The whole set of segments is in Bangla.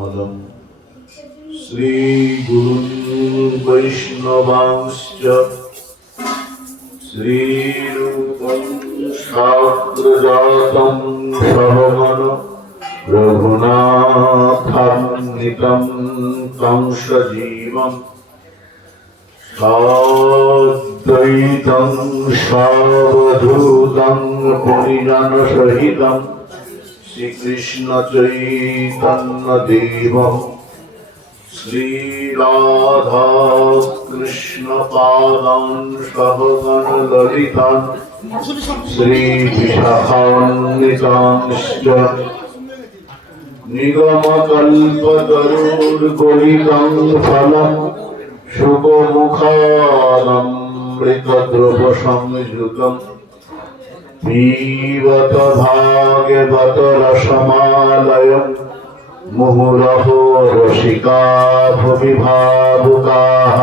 कमलम् श्रीगुरुन् वैष्णवांश्च श्रीरूपं शास्त्रजातं सहगण रघुनाथान्वितं तं सजीवम् साद्वैतं सावधूतं परिजनसहितं श्रीकृष्ण चैतन्य देवं श्रीराधा कृष्ण पादान् सहगण ललितान् श्रीविशाखान्वितांश्च निगमकल्पतरुर्गलितं फलं शुभमुखादमृतद्रवसंयुतं पीबत भागवत रसमालयं मुहुरहो रसिका भुवि भावुकाः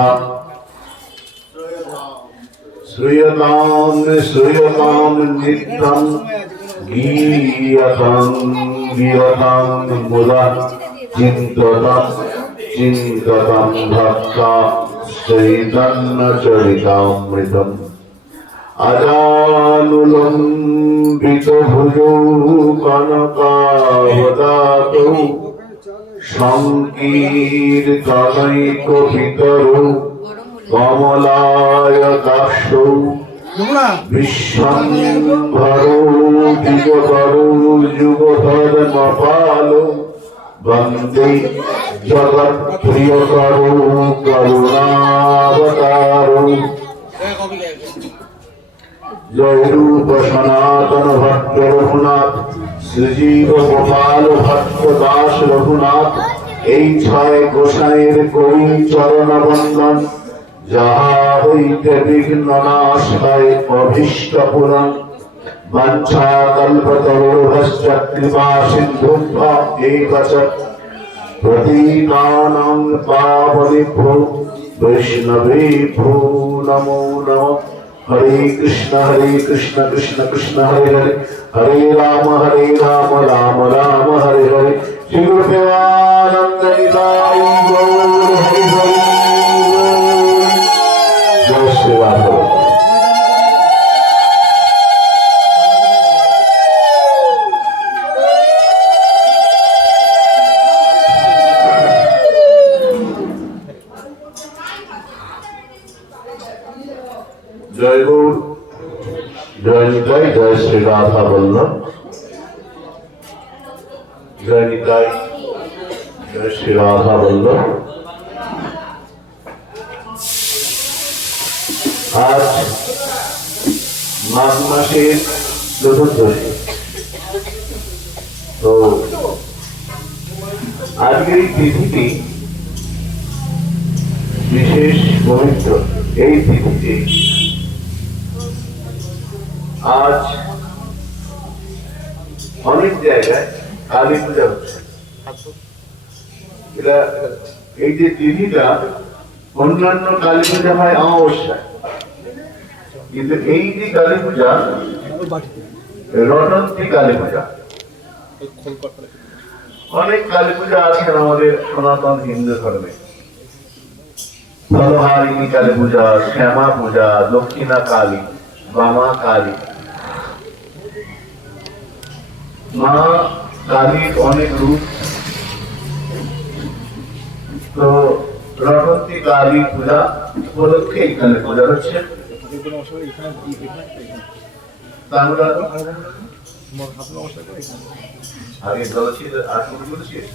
श्रूयतां श्रूयतां नित्यं गीयतां गीयतां मुदा चिन्ततां चिन्ततां भक्ता चैतन्यचरितामृतम् अजानुलम्बितभुजौ कनकावदातौ सङ्कीर्तनैकपितरौ कमलायताक्षौ विश्वम्भरो दिगकरौ युगधर्मपालौ वन्दे जगत्प्रियकरौ करुणावतारौ जय रूप सनातन भक्त रघुनाथ श्रीजीव गोपाल भक्त दास रघुनाथ এই ছয় গোসাইয়ের করি চরণ বন্দন যাহা হইতে বিঘ্ন নাশ হয় অভীষ্ট পূরণ বাঞ্ছা কল্পতরুভশ্চ কৃপা সিন্ধুভ্য এইকচ প্রতীকানাং পাবনেভ্যো বৈষ্ণবেভ্যো নমো নমঃ हरे कृष्ण कृष्ण कृष्ण हरे हरे हरे राम राम राम हरे हरे श्री गुरु प्रेमानंद निताई गौर हरि हरि जय श्री राम। जय गौर जय निताई जय श्री राधा वल्लभ जय निताई जय श्री राधा वल्लभ। आज माघ मासेर चतुर्दशी तो आजকের এই তিথিটি বিশেষ পবিত্র। এই তিথিতে আজ অনেক জায়গায় কালী পূজা হচ্ছে। এটা এই যে তিথিটা অন্যান্য কালী পূজা হয় অমাবস্যায়, কিন্তু এই যে কালী পূজা রটন্তী কালী পূজা। অনেক কালী পূজা আছেন আমাদের সনাতন হিন্দু ধর্মে। ফলহারিণী কালী পূজা, শ্যামা পূজা, দক্ষিণা কালী, বামা কালী। মা কালীর অনেক রূপ। তো রটন্তী কালী পূজা উপলক্ষে এখানে পূজা হচ্ছে। আগে বলেছিল আর কি বলেছিস?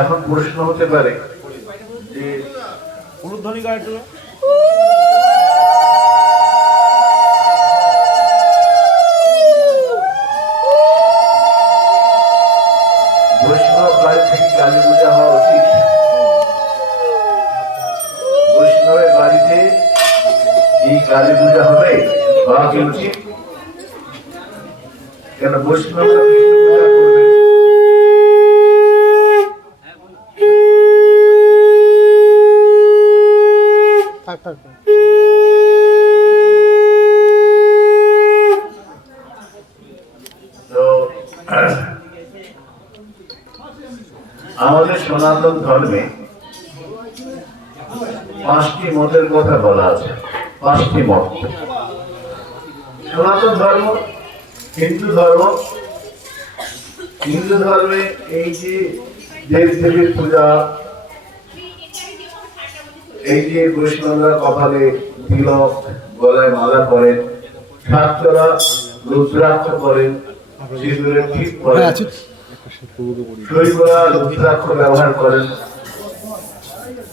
এখন প্রশ্ন হতে পারে যে উলুধ্বনি গায়ক উচিত, কেন বৈষ্ণবরা বিষ্ণু পূজা করবে। তো আমাদের সনাতন ধর্মে 5টি মতের কথা বলা আছে। 5টি মত। সনাতন ধর্ম, হিন্দু ধর্ম, হিন্দু ধর্মে এই যে দেব দেবীর পূজা, এই যে বৈষ্ণবরা কপালে তিলক, গলায় মালা পরেন, ছাত্ররা রুদ্রাক্ষ করেন, সিঁদুরে টিপ করেন, শৈবরা রুদ্রাক্ষ ব্যবহার করেন,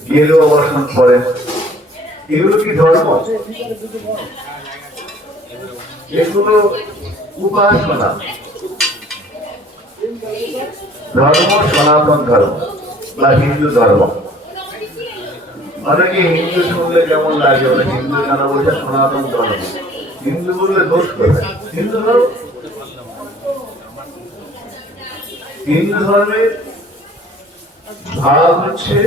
গেরুয়া বসন করেন, এগুলো কি ধর্ম? এগুলো উপাসনা। ধর্ম সনাতন ধর্ম বা হিন্দু ধর্ম। অনেকে হিন্দু শুনলে কেমন লাগে, ওরা হিন্দু কেন বলছে সনাতন ধর্ম। হিন্দু বললে দোষ কোথায়? হিন্দু ধর্ম, হিন্দু ধর্মের ভাগ হচ্ছে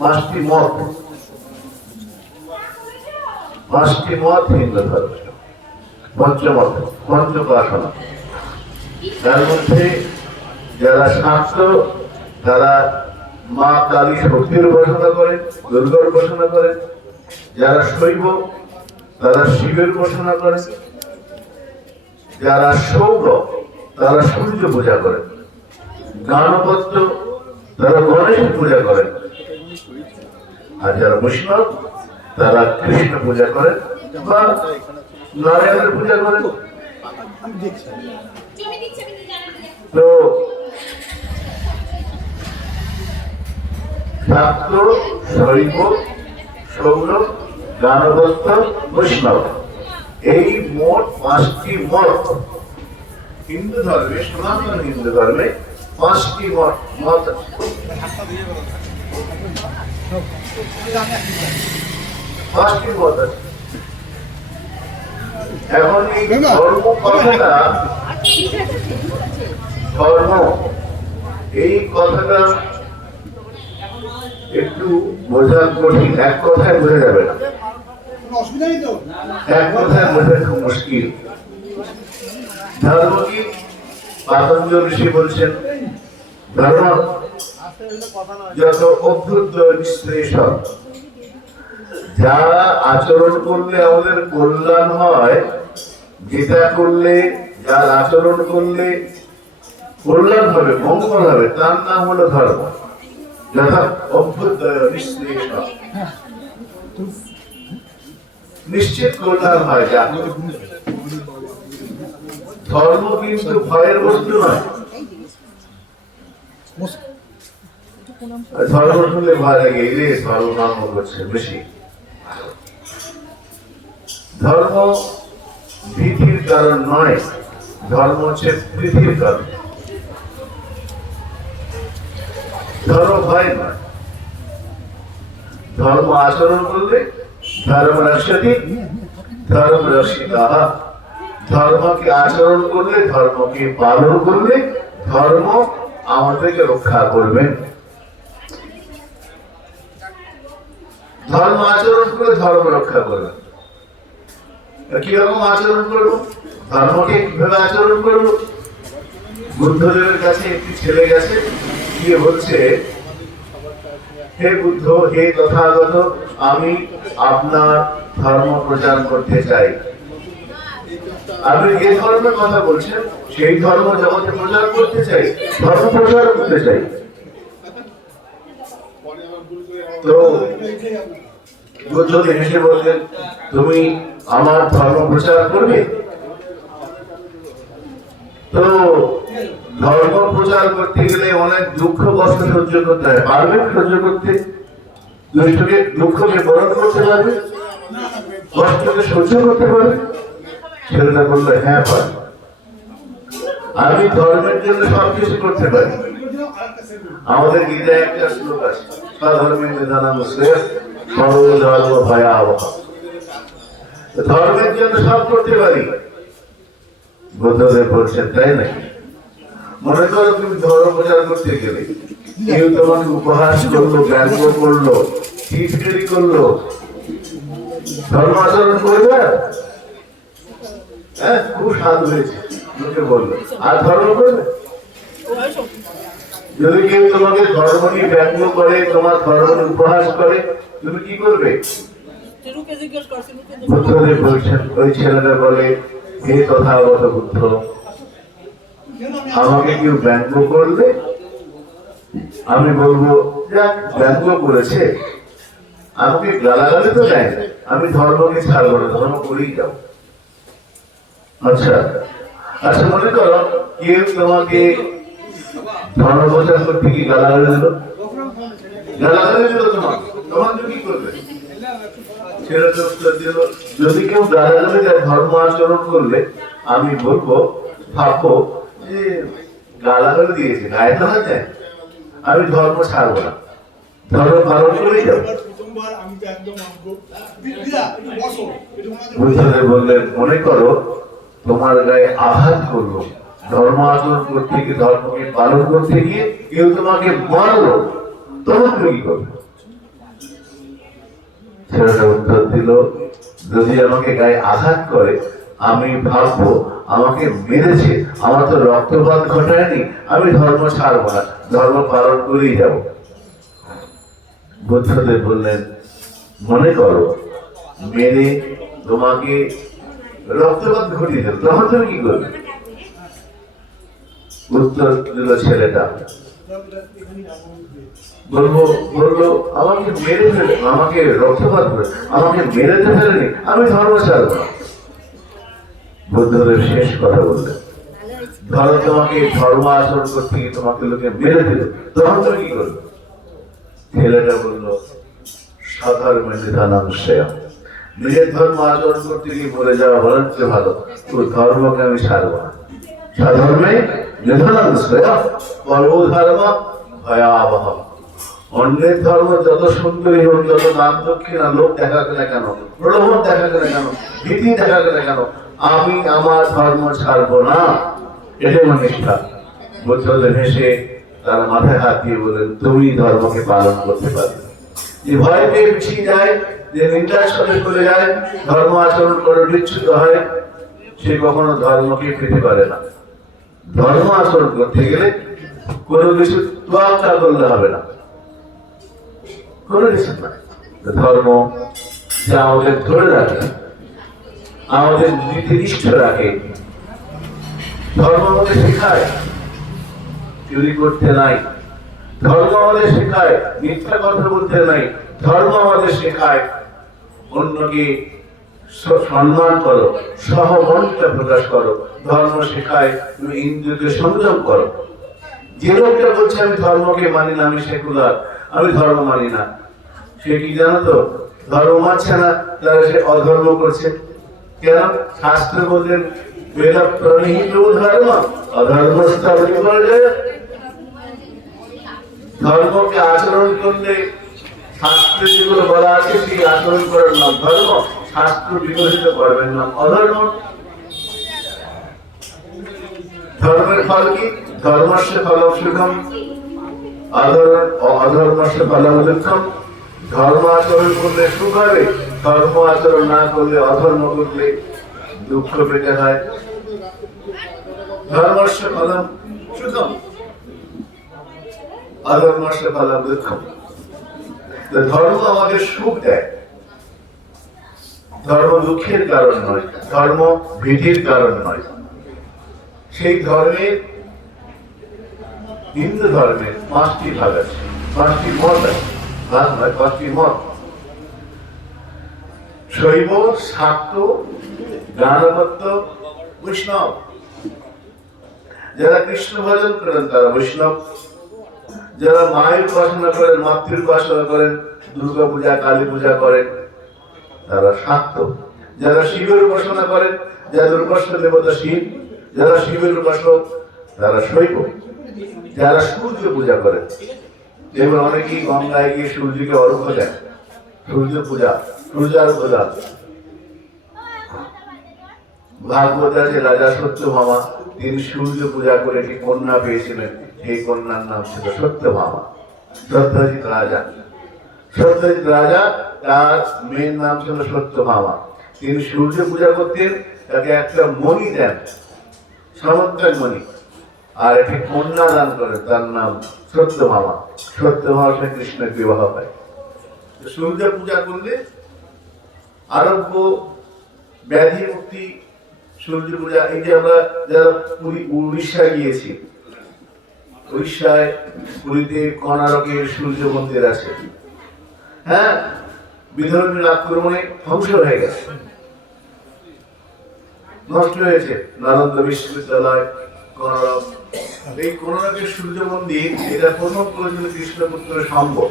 5টি মত। 5টি মত হিন্দু ধর্ম। পঞ্চমত, পঞ্চোপাসনা। তার মধ্যে যারা শাস্ত্র, তারা মা কালী শক্তির উপাসনা করেন, দুর্গার উপাসনা করেন। যারা শৈব, তারা শিবের উপাসনা করেন। যারা সৌর, তারা সূর্য পূজা করেন। গানপত্য, তারা গণেশের পূজা করেন। আর যারা বৈষ্ণব, তারা কৃষ্ণ পূজা করেন বা নারায়ণের পূজা করেন। তো শাক্ত, শৈব, সৌর, গানপত্য, বৈষ্ণব, এই মোট 5টি মত হিন্দু ধর্মে, সনাতন হিন্দু ধর্মে 5টি মত। 5টি মত আছে। এখন এই ধর্ম কথাটা, ধর্ম এই কথাটা একটু বোঝা কঠিন। এক কথায় বোঝা যাবে না, এক কথায় বোঝা খুব মুশকিল। ধর্ম কি? পাতঞ্জল ঋষি বলছেন, ধর্ম যত অভ্যুত নিঃশ্লেষণ, যা আচরণ করলে আমাদের কল্যাণ হয়, যেটা করলে, যার আচরণ করলে কল্যাণ হবে, মঙ্গল হবে, তার নাম হলো ধর্ম। যথা অভ্যুত নিঃশ্লেষণ, নিশ্চিত কল্যাণ হয় যা। ধর্ম কিন্তু ভয়ের বস্তু নয়। ধর্ম শুনলে ভয় লাগে, এই রে ধর্ম করছে বেশি। ধর্ম ভীতির কারণ নয়, ধর্ম হচ্ছে প্রীতির কারণ। ধর্ম ভয় নয়। ধর্ম আচরণ করলে ধর্ম রক্ষতি ধর্ম রক্ষিতা। ধর্মকে আচরণ করলে, ধর্মকে পালন করলে ধর্ম আমাদেরকে রক্ষা করবেন। ধর্ম আচরণ করে ধর্ম রক্ষা করবেন। কিরকম আচরণ করবো? ধর্মকে কিভাবে আচরণ করবো? বুদ্ধদেবের কাছে একটি ছেলে গেছে, গিয়ে বলছে, হে বুদ্ধ, হে তথাগত, আমি আপনার ধর্ম প্রচার করতে চাই। আপনি যে ধর্মের কথা বলছেন, সেই ধর্ম জগতে প্রচার করতে চাই, ধর্ম প্রচার করতে চাই। তো বুদ্ধদেব হেসে বললেন, তুমি আমার ধর্ম প্রচার করবে? তো ধর্ম প্রচার করতে গেলে অনেক দুঃখ কষ্ট সহ্য করতে হয়। পারবেন সহ্য করতে? দুঃখকে বরণ করতে পারবে? কষ্টকে সহ্য করতে পারবে? ছেলেটা বললো, হ্যাঁ পারি। আমি ধর্মের জন্য সবকিছু করতে পারি। আমাদের গীতায় একটা শ্লোক আছে, স্বধর্মে নিধনম শ্রেয়ঃ সর্বধর্ম ভয়াবহঃ। ধর্মের জন্য সব করতে পারি। বুদ্ধদেব বলছেন তাই নাকি? মনে করো তুমি ধর্ম প্রচার করতে গেলে কেউ তোমাকে উপহাস করলো, ব্যঙ্গ করলো, টিটকারি করলো, ধর্ম আচরণ করবে? হ্যাঁ, খুব সাধু হয়েছে লোকে বললো, আর ধর্ম করবে? যদি কেউ তোমাকে ধর্ম নিয়ে ব্যঙ্গ করে, তোমার ধর্ম উপহাস করে, তুমি কি করবে? বুদ্ধদেব বলছেন, ওই ছেলেটা বলে, হে তথাগত বুদ্ধ, আমাকে কেউ ব্যঙ্গ করলে আমি বলবো যাক ব্যঙ্গ করেছে, আমাকে গালাগালি তো দেয় না, আমি ধর্মকে ছাড়বো না, ধর্ম করেই যাও। আচ্ছা আচ্ছা, মনে করো কেউ তোমাকে ধর্ম প্রচার করতে কি গালাগালি দিল, গালাগালি দিল তোমাকে, তখন তুমি কি করবে? ছেলেটা উত্তর দিল, যদি কেউ গালাগালি দেয় ধর্ম আচরণ করলে আমি বলবো, ভাববো যে গালাগালি দিয়েছে, গায়ে তো হাত দেয়, আমি ধর্ম ছাড়বো না, ধর্ম পালন করেই যাবো। বুদ্ধদেব বললেন, মনে করো তোমার গায়ে আঘাত করলো, ধর্ম আচরণ করতে গিয়ে, ধর্মকে পালন করতে গিয়ে কেউ তোমাকে মারলো, তখন তুমি কি করবে? ছেলেটা উত্তর দিল, যদি আমাকে গায়ে আঘাত করে আমি ভাববো আমাকে মেরেছে, আমার তো রক্তপাত ঘটায়নি, আমি ধর্ম ছাড়বো না, ধর্ম পালন করেই যাব। বুদ্ধদেব বললেন, মনে করো মেরে তোমাকে রক্তপাত ঘটিয়ে দিল, তখন তুমি কি করবে? উত্তর দিল ছেলেটা, বললো আমাকে মেরে ফেলে, আমাকে রক্তপাত করে আমাকে মেরেতে ফেলেনি, আমি ধর্ম ছাড়বো না। বুদ্ধদেব শেষ কথা বললেন, ধরো তোমাকে ধর্ম আচরণ করতে গিয়ে তোমাকে লোকে মেরে দিল, তখন তুমি কি করবে? ছেলেটা বললো, সাধর্মে নিধানাংশয়, নিজের ধর্ম আচরণ করতে গিয়ে মরে যাওয়া বলার চেয়ে ভালো, ওই ধর্মকে আমি ছাড়বো না। সাধর্মে নিধানাংশয় পর্বধর্ম ভয়াবহ। অন্যের ধর্ম যত সুন্দরী হোক, যত দান দক্ষিণা লোক দেখাকে না কেন, প্রলোভন দেখাকে না কেন, ভীতি দেখাকে না কেন, আমি আমার ধর্ম ছাড়বো না, এটাই আমার নিষ্ঠা। বুদ্ধদেব হেসে তার মাথায় হাত দিয়ে বলেন, তুমি ধর্মকে পালন করতে পারবে। যে ভয় পেয়ে পিছিয়ে যায়, যে নিন্দার সাথে চলে যায়, ধর্ম আচরণ করে বিচ্যুত হয়, সে কখনো ধর্মকে পেতে পারে না। ধর্ম আচরণ করতে গেলে কোনো কিছু তোয়াক্কা করলে হবে না, কোনো কিছু না। ধর্ম যা আমাদের ধরে রাখে, আমাদের নীতিনিষ্ঠ রাখে, ধর্ম আমাদের শেখায় চুরি করতে নাই, ধর্ম আমাদের শেখায় মিথ্যা কথা বলতে নাই, ধর্ম আমাদের শেখায় অন্যকে সম্মান করো, সহমর্মিতা প্রকাশ করো, ধর্ম শেখায় তুমি ইন্দ্রিয়কে সংযম করো। যে লোকটা বলছে আমি ধর্মকে মানি না, আমি সেকুলার, আমি ধর্ম মানি না, সে কি জানো তো, ধর্ম মানছে না, তারা সে অধর্ম করছে। কেন? শাস্ত্র বললেন বেদ প্রণীত ধর্ম অধর্ম স্থাপন করা যায়। ধর্মকে আচরণ করলে শাস্ত্রে যেগুলো বলা আছে সেই আচরণ করার নাম ধর্ম, শাস্ত্র বিকশিত করবেন নাম অধর্ম। ধর্মের ফল কি? ধর্মস্য ফলম সুখম, অধর্মস্য ফলম দুঃখম। ধর্ম আচরণ করলে সুখ হবে, ধর্ম আচরণ না করলে, অধর্ম করলে দুঃখ পেতে হয়। ধর্মস্য ফলম সুখম, অধর্মস্য ফলম দুঃখম। ধর্ম আমাদের সুখ দেয়, ধর্ম দুঃখের কারণ নয়, ধর্ম ভীতির কারণ নয়। সেই ধর্মের, হিন্দু ধর্মের 5টি ভাগ আছে, 5টি মত আছে, ভাগ নয় 5টি মত। শৈব, শাক্ত, গাণপত্য, বৈষ্ণব। যারা কৃষ্ণ ভজন করেন তারা বৈষ্ণব, যারা মায়ের উপাসনা করেন, মাতৃর উপাসনা করেন, দুর্গা পূজা, কালী পূজা করেন, তারা শাক্ত। যারা শিবের উপাসনা করেন, যাদের উপাস্য দেবতা শিব, যারা শিবের উপাসক তারা শৈব। যারা সূর্য পূজা করেন, যেমন অনেকেই গঙ্গায় গিয়ে সূর্যকে অর্ঘ্য দেন, সূর্য পূজা, সূর্যার পূজা, ভাগবত আছে রাজা সত্যভামা, তিনি সূর্য পূজা করে একটি কন্যা পেয়েছিলেন, সেই কন্যার নাম ছিল সত্যভামা। সত্যজিৎ রাজা, সত্যজিৎ রাজা তার মেয়ের নাম ছিল সত্যভামা। তিনি সূর্য পূজা করতেন, তাকে একটা মণি দেন, চমৎকার মণি, আর একটি কন্যা দান করেন, তার নাম সত্যভামা। সত্যভামার সাথে কৃষ্ণের বিবাহ হয়। সূর্য পূজা করলে আরোগ্য, ব্যাধি মুক্তি, সূর্য পূজা। এই যে আমরা যারা উড়িষ্যায় গিয়েছি, উড়িষ্যায় পুরীতে কোণারকের সূর্য মন্দির আছে, হ্যাঁ, বিধর্মীর আক্রমণে ধ্বংস হয়ে গেছে, নষ্ট হয়েছে নালন্দা বিশ্ববিদ্যালয়, কোণারক। এই কোণারকের সূর্য মন্দির, এটা প্রথম করেছিল কৃষ্ণপুত্র সম্ভব,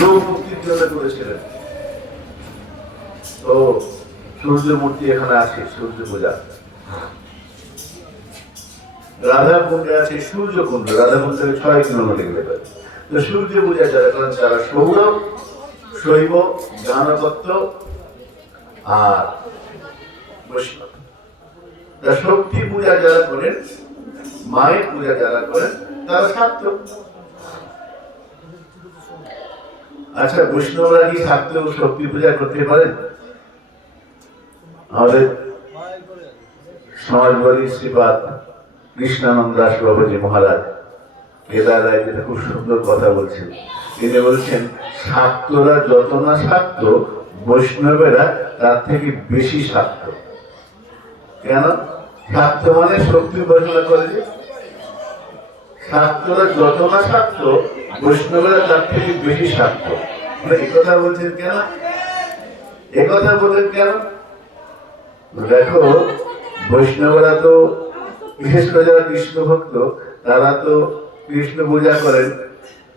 লোক মুক্তির জন্য করেছিলেন। তো সূর্য মূর্তি এখানে আছে, সূর্য পূজা। রাধা কুণ্ডে আছে সূর্য কুণ্ড, রাধা কুণ্ড থেকে 6 কিলোমিটার ভেতরে। তো সূর্য পূজা যারা করেন তারা সৌরভ, শৈব, জ্ঞানতত্ত্ব আর বৈষ্ণব। শক্তি পূজা যারা করেন, মায়ের পূজা যারা করেন, তারা শাক্ত। আচ্ছা, বৈষ্ণবরা কি শাক্ত শক্তি পূজা করতে পারেন? আমাদের সমাজবাদী শ্রীপাদ কৃষ্ণানন্দ দাস বাবাজি মহারাজ কেদারায় যেটা খুব সুন্দর কথা বলছেন। তিনি বলছেন, শাক্তরা যত না শাক্ত, বৈষ্ণবেরা তার থেকে বেশি শাক্ত। কেন? শাক্ত মানে শক্তি উপাসনা করে যে, শাক্তরা যত না শাক্ত, বৈষ্ণবেরা তার থেকে বেশি শাক্ত। একথা বলছেন কেন? একথা বলেন কেন? দেখো, বৈষ্ণবরা তো, বিশেষ করে যারা কৃষ্ণ ভক্ত, তারা তো কৃষ্ণ পূজা করেন,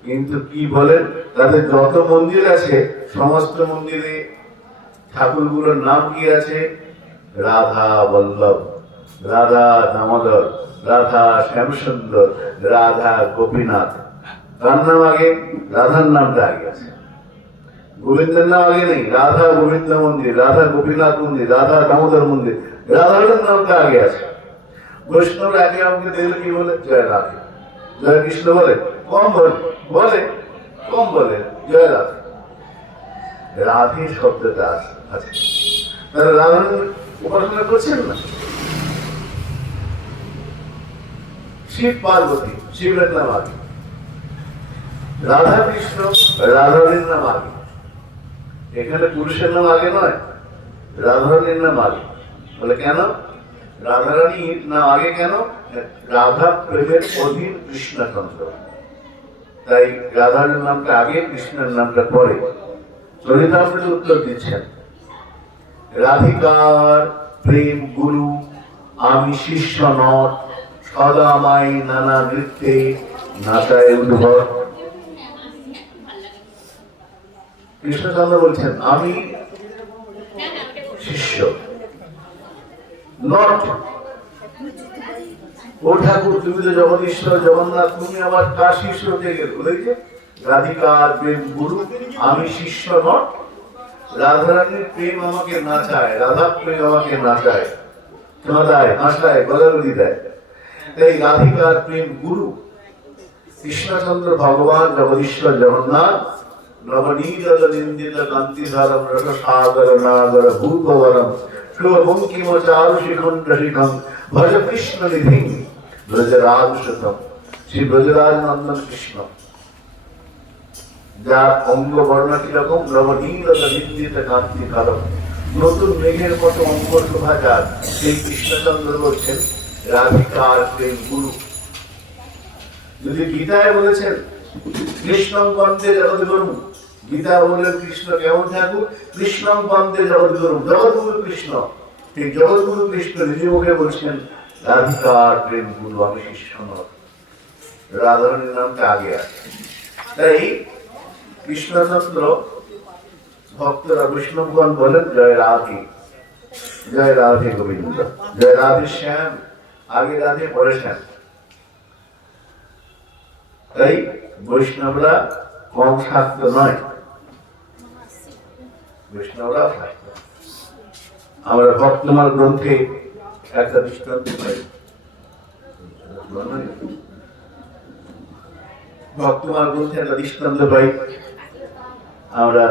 কিন্তু কি বলেন, তাদের যত মন্দির আছে সমস্ত মন্দিরে ঠাকুরগুলোর নাম কি আছে? রাধা বল্লভ, রাধা দামোদর, রাধা শ্যামসুন্দর, রাধা গোপীনাথ। তার নাম আগে, রাধার নামটা আগে আছে, গোবিন্দের নাম আগে নেই। রাধা গোবিন্দ মন্দির, রাধা গোপীনাথ মন্দির, রাধা দামোদর মন্দির, রাধার নামটা আগে আছে। বৈষ্ণব একে আমাকে দেখলে কি বলে? জয় রাধে, জয় কৃষ্ণ বলে কম, বলে কম, বলে জয় রাধে। রাধে শব্দটা আছে, তাহলে রাধার উপাসনা করছেন না। শিব পার্বতী, শিবের নাম আগে, রাধা কৃষ্ণ, রাধারানীর নাম আগে। এখানে পুরুষের নাম আগে নয়, রাধারানীর নাম আগে। বলে কেন? রাধারানীর নাম আগে কেন? রাধা প্রেমের অধীন কৃষ্ণচন্দ্র, তাই রাধারানীর নামটা আগে, কৃষ্ণের নামটা পরে। চরিতামৃত উত্তর দিচ্ছেন, রাধিকার প্রেম গুরু আমি শিষ্য নট, সদা আমায় নানা নৃত্যে নাচায় উদ্ভট। কৃষ্ণচন্দ্র বলছেন, আমি শিষ্য নট। ও ঠাকুর, তুমি তো জগদীশ্বর জগন্নাথ, তুমি আমার কার শিষ্য হতে গেলে? বলেছে রাধিকার প্রেম গুরু আমি শিষ্য নট। রাধারানীর প্রেম আমাকে নাচায়, রাধা প্রেম আমাকে নাচায়, কাঁদায়, হাসায়, গলাগলি দেয়। তাই রাধিকার প্রেম গুরু কৃষ্ণচন্দ্র ভগবান জগদীশ্বর জগন্নাথ নবনীল নিন্দিত কান্তিধারম রসসাগর নাগর ভূপবরম শুভবঙ্কিম চারু শিখণ্ড শিখম ভজ কৃষ্ণ নিধি ব্রজরাজ সুতম। শ্রী ব্রজরাজ নন্দন কৃষ্ণ, যার অঙ্গ বর্ণা কিরকম? নবনীল নিন্দিত কান্তিধারম, নতুন মেঘের মতো অঙ্গ শোভা যার, সেই কৃষ্ণচন্দ্র বলছেন রাধিকার প্রেম গুরু। যদি গীতায় বলেছেন কৃষ্ণং বন্দে জগদ্গুরু, গীতা বললেন কৃষ্ণ কেমন ঠাকুর? কৃষ্ণং বন্দে জগদ্গুরু, জগদ্গুরু কৃষ্ণ। ঠিক জগদ্গুরু কৃষ্ণ নিজে মুখে বলছেন রাধিকার প্রেম গুরু আমি কৃষ্ণ নট। রাধারানীর নামটা আগে আছে। তাই কৃষ্ণচন্দ্র ভক্তরা বৈষ্ণবগণ বলেন জয় রাধে, জয় রাধে গোবিন্দ, জয় রাধে শ্যাম, আগে রাধে পরে শ্যাম। তাই বৈষ্ণবরা কম শাক্ত নয়, বৈষ্ণবরা শাক্ত। আমরা ভক্তমাল গ্রন্থে একটা দৃষ্টান্ত পাই। ভক্তমাল গ্রন্থে একটা দৃষ্টান্ত পাই আমরা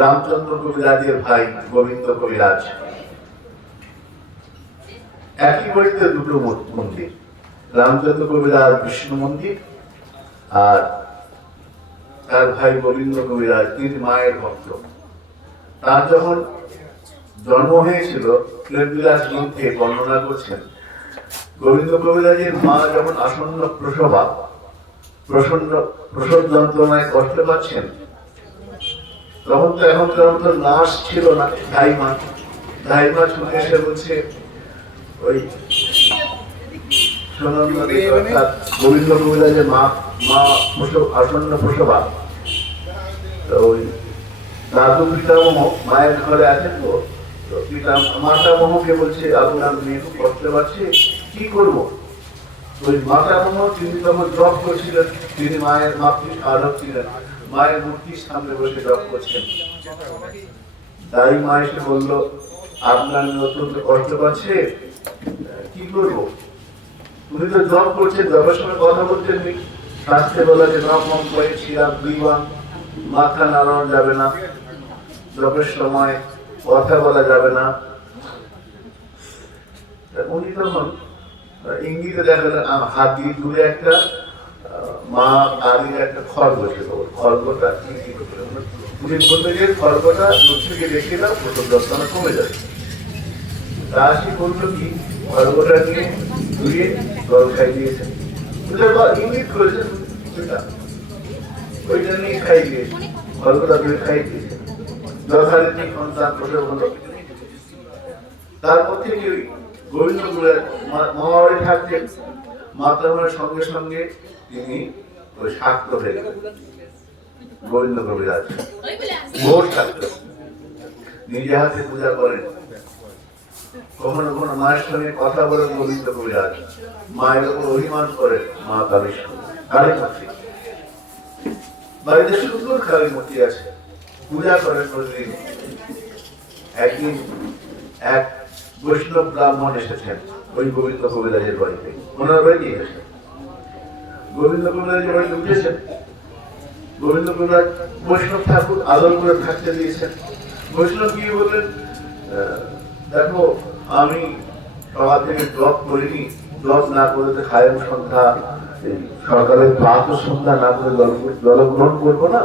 রামচন্দ্র কবিরাজের ভাই গোবিন্দ কবিরাজ। একই বাড়িতে দুটো মন্দির, রামচন্দ্র কবিরাজ বিষ্ণু মন্দির আর তার ভাই গোবিন্দ কবিরাজ, তিনি মায়ের ভক্ত। তার যখন জন্ম হয়েছিল প্রেমবিলাস গ্রন্থে বর্ণনা করছেন, গোবিন্দ কবিরাজের মা যখন আসন্ন প্রসব যন্ত্রণায় কষ্ট পাচ্ছেন, তখন তো এখনকার মতো নার্স ছিল না, ধাইমা ছুটে এসে বলছে ওই গোবিন্দ কবিরাজের মা আসন্ন প্রসবা, ওই দাদু পিতামহ মায়ের ঘরে আছেন, তো মাতামহকে বলছে আপনার মেয়ে খুব কষ্ট পাচ্ছে, কি করবো? ওই মাতামহ তিনি তখন জপ করছিলেন, তিনি মায়ের মাতৃ সাধক ছিলেন, মায়ের মূর্তির সামনে বসে জপ করছেন। তাই মা এসে বললো আপনার মেয়ে অত্যন্ত কষ্ট পাচ্ছে, কি করবো? উনি তো জপ করছেন, জপের সময় কথা বলছেন, শাস্ত্রে বলা যে নখ করে ছিলাম দুইবান, মাথা নাড়ানো যাবে না, জপের সময় কথা বলা যাবে না। উনি তখন ইঙ্গিতে দেখালেন হাত দিয়ে দূরে একটা মা আদির একটা খড় বসে দেবো, খড়গটা উনি বলবে যে খড়গটা দূর থেকে রেখে দাও, প্রথম যন্ত্রণা কমে যাবে। তা সে বললো কি খড়গটা নিয়ে ধুয়ে জল খাই দিয়েছেন, ইঙ্গিত করেছেন ওইটা নিয়ে খাই দিয়েছে, খড়গটা ধুয়ে খাই দিয়েছে, যথারীতি সন্তান প্রসব হলো। তারপর থেকে ওই গোবিন্দ মহাবাড়ি থাকতেন, মাতামহের সঙ্গে সঙ্গে তিনি ওই শাক্ত হয়ে গেলেন গোবিন্দ কবিরাজ, ভোর শাক্ত, নিজে হাতে পূজা করেন, কখনো কখনো মায়ের সঙ্গে কথা বলেন গোবিন্দ কবিরাজ, মায়ের উপর অভিমান করেন মা কালী মূর্তি, বাড়িতে সুন্দর কালী মূর্তি আছে, পূজা করেন প্রতিদিন। একদিন এক বৈষ্ণব ব্রাহ্মণ এসেছেন ওই গোবিন্দ কবিরাজের বাড়িতে, ওনার বাড়ি এসেছেন, গোবিন্দ কবিরাজের বাড়িতে উঠেছেন। গোবিন্দ কবিরাজ বৈষ্ণব ঠাকুর আদর করে থাকতে দিয়েছেন। বৈষ্ণব গিয়ে বললেন দেখো আমি সকাল থেকে জপ করিনি, জপ না করতে খায়ম সন্ধ্যা সকালের প্রাত সন্ধ্যা না করে জল গ্রহণ করবো না,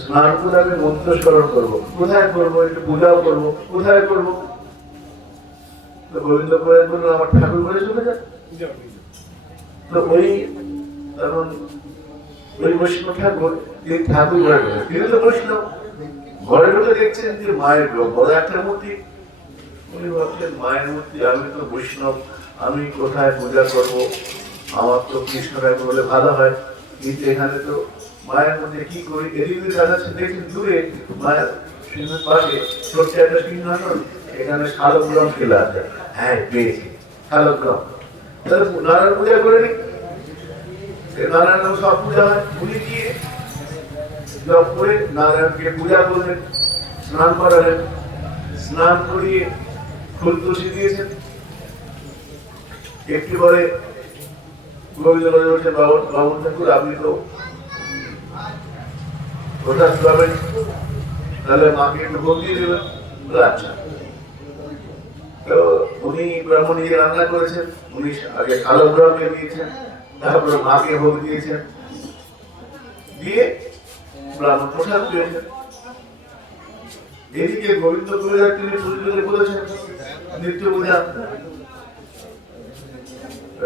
স্নান করে আমি মন্ত্র স্মরণ করবো, কোথায় করবো? একটু পূজাও করবো, কোথায় করবো? গোবিন্দ কবিরাজ বললেন আমার ঠাকুর ঘরে চলে যান। তো ওই তখন ওই বৈষ্ণব ঠাকুর তিনি ঠাকুর ঘরে ঢোকে, তিনি তো বৈষ্ণব, ঘরে ঢুকে দেখছেন যে মায়ের বড় একটা মূর্তি। উনি ভাবছেন মায়ের মূর্তি, আমি তো বৈষ্ণব, আমি কোথায় পূজা করবো? আমার তো কৃষ্ণ ঠাকুর হলে ভালো হয়, কিন্তু এখানে তো মায়ের মধ্যে কি করি? এদিকে দেখাচ্ছে দেখছেন দূরে মায়ের সিংহের পাশে ছোট্ট একটা সিংহাসন, এখানে শালগ্রাম খেলা আছে। হ্যাঁ পেয়েছি শালগ্রাম, তাহলে নারায়ণ পূজা করে নি, নারায়ণ সব পূজা হয়। উনি গিয়ে জপ করে নারায়ণকে পূজা করলেন, স্নান করালেন, স্নান করিয়ে ফুল তুলসী দিয়েছেন। একটু পরে গোবিন্দ বলছেন বাবন ঠাকুর আপনি তো প্রসাদ পাবেন, তাহলে মাকে একটু ভোগ দিয়ে দেবেন। আচ্ছা, তো উনি ব্রাহ্মণ নিজে রান্না করেছেন, উনি আগে কালো ব্রাহ্মণকে দিয়েছেন, তারপরে মাকে ভোগ দিয়েছেন, দিয়ে ব্রাহ্মণ প্রসাদ পেয়েছেন। এদিকে গোবিন্দ কবিরাজ তিনি পুজো করেছেন নিত্য পূজা।